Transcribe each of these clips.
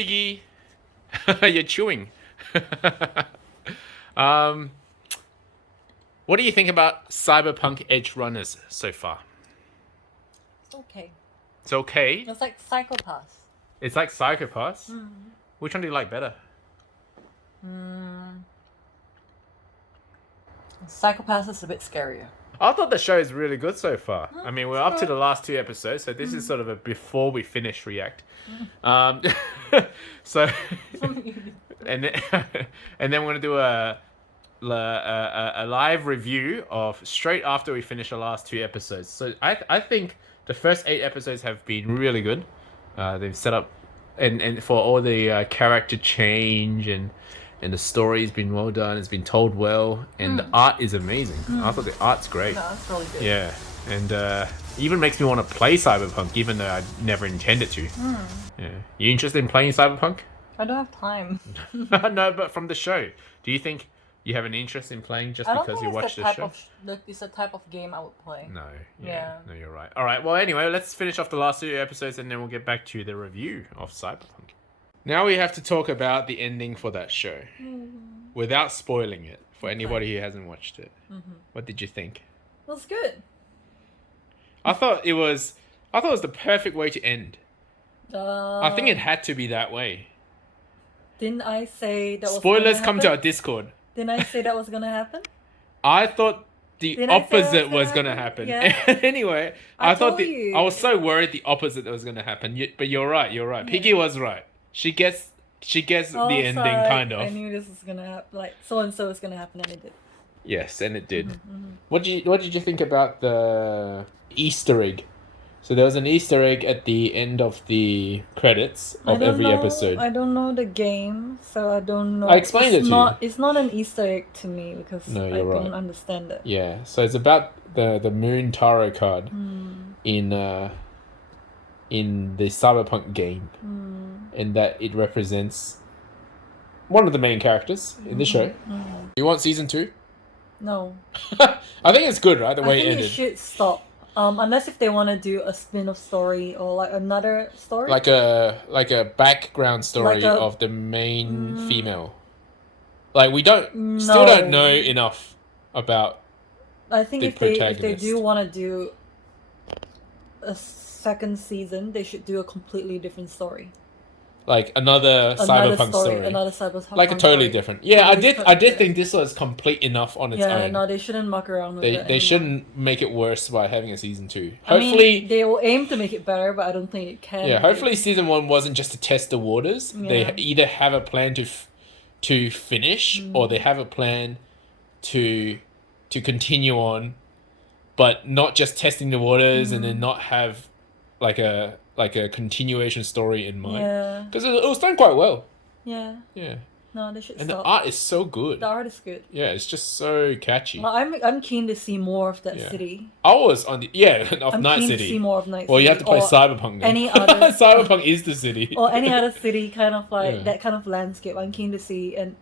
Piggy, you're chewing. um, what do you think about Cyberpunk Edgerunners so far? It's okay. It's okay. It's like Psychopaths. It's like Psychopaths. Which one do you like better? Psychopaths is a bit scarier. I thought the show is really good so far. I mean, we're it's up to good. the last two episodes, so this is sort of a before we finish react. So, and then, and then we're gonna do a live review of straight after we finish the last two episodes. So I think the first 8 episodes have been really good. They've set up and for all the character change and the story's been well done. It's been told well, and the art is amazing. I thought the art's great. No, it's really good. Yeah, and even makes me want to play Cyberpunk, even though I never intended to. Yeah, you interested in playing Cyberpunk? I don't have time. No, but from the show, do you think you have an interest in playing just I don't because think you it's watched the the type show? it's the type of game I would play. No, Yeah. no, you're right. All right, well, anyway, let's finish off the last 2 episodes, and then we'll get back to the review of Cyberpunk. Now we have to talk about the ending for that show, without spoiling it for anybody who hasn't watched it. What did you think? It was good. I thought it was the perfect way to end. I think it had to be that way. Didn't I say that was Spoilers gonna come to happen? our Discord. Didn't I say that was gonna happen? I thought the Didn't I say that was opposite gonna was going to happen? happen. Yeah. Anyway, I I thought told you. I was so worried the opposite was going to happen. But you're right. Piggy was right. She gets Oh, the ending sorry. kind of. I knew this was gonna happen. Like so and so was gonna happen, and it did. Yes, and it did. What did you think about the Easter egg? So there was an Easter egg at the end of the credits of every episode. I don't know the game, so I don't know. I explained it to you. It's not an Easter egg to me because No, I you're right. don't understand it. Yeah, so it's about the Moon Tarot card in the Cyberpunk game, and that it represents one of the main characters in the show. You want season 2? No, I think it's good, right? The I way think it it ended, should stop. Unless if they want to do a spin-off story or like another story. like a background story Like a- of the main female. Like we still No. don't know enough about. I think the if they protagonist. do want to do a second season, they should do a completely different story. Like another Cyberpunk story. Another Cyberpunk Like a totally story. different. Yeah, I did Totally think this was complete enough on its Yeah, own. no, they shouldn't muck around with it They anymore. shouldn't make it worse by having a season 2. I mean, Hopefully, they will aim to make it better, but I don't think it can. yeah. Hopefully, season 1 wasn't just to test the waters. Yeah. They either have a plan to finish, or they have a plan to continue on, but not just testing the waters and then not have like a continuation story in mind. Yeah, Because it was done quite well. yeah. Yeah, No, they should and stop. the art is so good. The art is good. Yeah, it's just so catchy. Well, I'm keen to see more of that Yeah. city. I was on the of I'm Night keen City. to see more of Night City. Well, you have to play or Cyberpunk then. any other- Cyberpunk is the city. or any other city, kind of like Yeah. that kind of landscape. I'm keen to see, and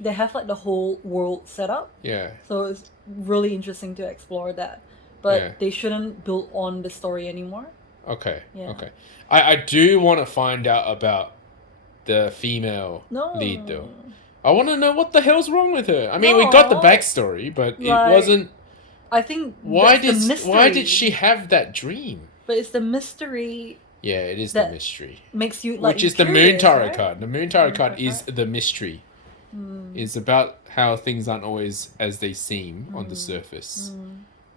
they have like the whole world set up, Yeah. so it's really interesting to explore that. But Yeah. they shouldn't build on the story anymore. Okay. Yeah. Okay. I do want to find out about the female No. lead though. I want to know what the hell's wrong with her. I mean, we got the No. backstory, but it Like, wasn't. I think Why that's the mystery. why did she have that dream? But it's the mystery Yeah, it is That- the mystery. makes you like Which is the Moon curious, Tarot right? card. The Moon Tarot card Tarot is the mystery. It's about how things aren't always as they seem on the surface.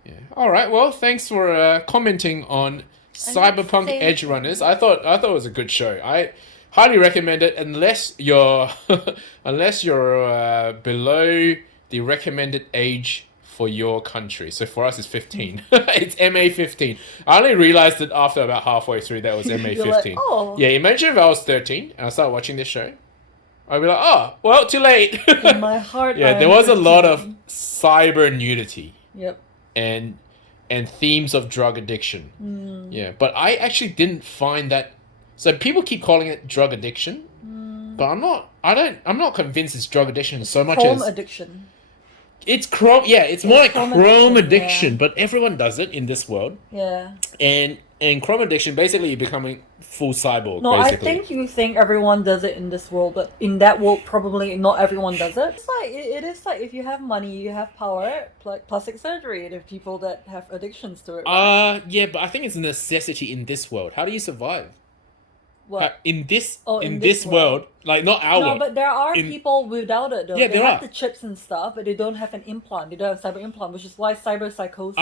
Yeah. All right. Well, thanks for commenting on Cyberpunk say- Edgerunners. I thought it was a good show. I highly recommend it unless you're below the recommended age for your country. So for us, it's 15. It's MA 15. I only realized it after about halfway through that was MA You're 15. like, oh. Yeah, imagine if I was 13 and I started watching this show. I'd be like, oh, well, too late. In my heart, Yeah, I there am was a lot 15. of cyber nudity Yep. and themes of drug addiction. Yeah, but I actually didn't find that. So people keep calling it drug addiction, but I'm not convinced it's drug addiction so much Home as addiction. it's chrome. Yeah, it's more like chrome chrome addiction, addiction, but everyone does it in this world, Yeah. and And chrome addiction, basically you're becoming full cyborg, No, I basically. think you think everyone does it in this world, but in that world, probably not everyone does it. It's like it is like if you have money, you have power, like plastic surgery. There are people that have addictions to it, right? Yeah, but I think it's a necessity in this world. How do you survive? What? In this Oh, in in this this world. world, like not our No, world. but there are In people without it though. Yeah, They there have are. the chips and stuff, but they don't have an implant. They don't have cyber implant, which is why cyber psychosis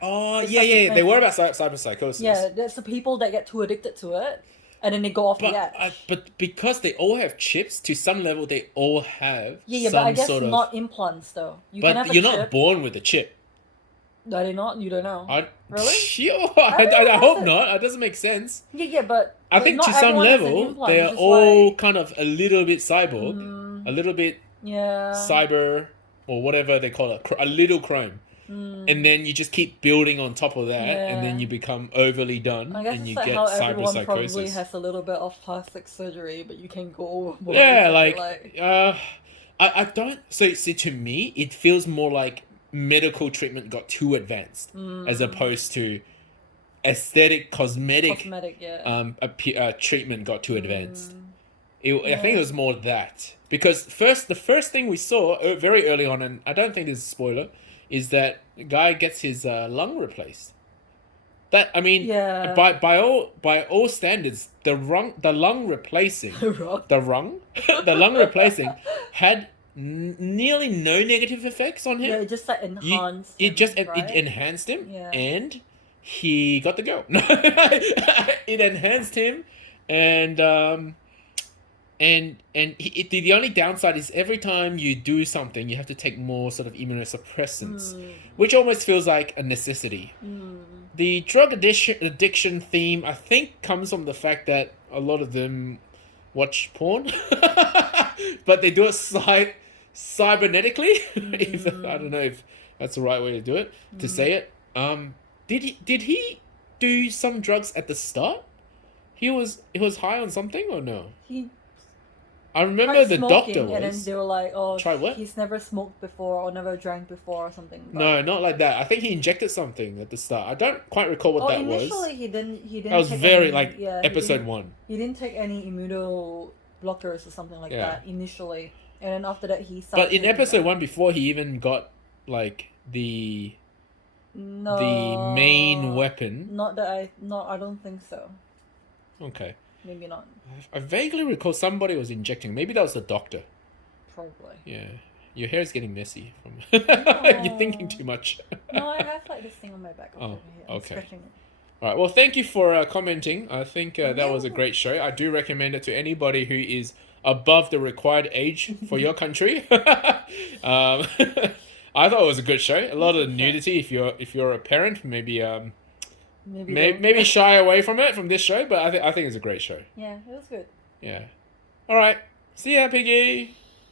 Oh is yeah, such a yeah. They were thing. about cyber psychosis, Yeah, that's the people that get too addicted to it, and then they go off the edge. but because they all have chips, to some level they all have Yeah, yeah, but I some guess sort of. not implants though. You can have But a you're not chip. born with a chip. Are they not? You don't know. I Really? sure. Everyone I has hope it. not. It doesn't make sense. Yeah, yeah, but I think to not some everyone has an level implant, which they're is all why. kind of a little bit cyborg, a Mm, little bit yeah. cyber or whatever they call it, a little chrome. And Mm, then you just keep building on top of that, and then yeah. you become overly I done, guess and it's you like how get cyber everyone probably psychosis. has a little bit of plastic surgery, but you can go overboard Yeah, if you feel like like. I don't. So see, to me, it feels more like medical treatment got too advanced, as Mm, opposed to aesthetic cosmetic cosmetic, yeah. treatment got too advanced. Mm, I think it yeah. was more that because the first thing we saw very early on, and I don't think this is a spoiler, is that the guy gets his lung replaced. That I mean, Yeah. by all standards, the lung replacing, Rock. the lung replacing had nearly no negative effects on him. Yeah, it just like You enhanced it just him, it right? enhanced him, Yeah. and he got the girl. No, it enhanced him, and the only downside is every time you do something, you have to take more sort of immunosuppressants, Mm, which almost feels like a necessity. mm. The addiction theme, I think, comes from the fact that a lot of them watch porn, but they do it cybernetically. If, I don't Mm, know if that's the right way to do it, to mm. say it. Did he do some drugs at the start? He was high on something or no? He I remember tried the doctor smoking, and then was. they were like, "Oh, Try what? he's never smoked before or never drank before or something." But No, not like that. I think he injected something at the start. I don't quite recall what oh, that was. initially he didn't. He That didn't was take very any. like Yeah, he episode didn't. one. He didn't take any immuno blockers or something like Yeah. that initially, and then after that he But started in taking episode them. one, before he even got like the main No, weapon. not that I. No, I don't think so. Okay. Maybe not. I vaguely recall somebody was injecting. Maybe that was the doctor. Probably. Yeah. Your hair is getting messy from you're thinking No. too much. No, I have like this thing on my back. Oh, I'm okay. scratching it. All right. Well, thank you for commenting. I think that was a Yeah. great show. I do recommend it to anybody who is above the required age for your country. I thought it was a good show. A lot of nudity. If you're a parent, maybe Maybe don't. maybe shy away from it from this show. But I think it's a great show. Yeah, it was good. Yeah. All right. See ya, Piggy.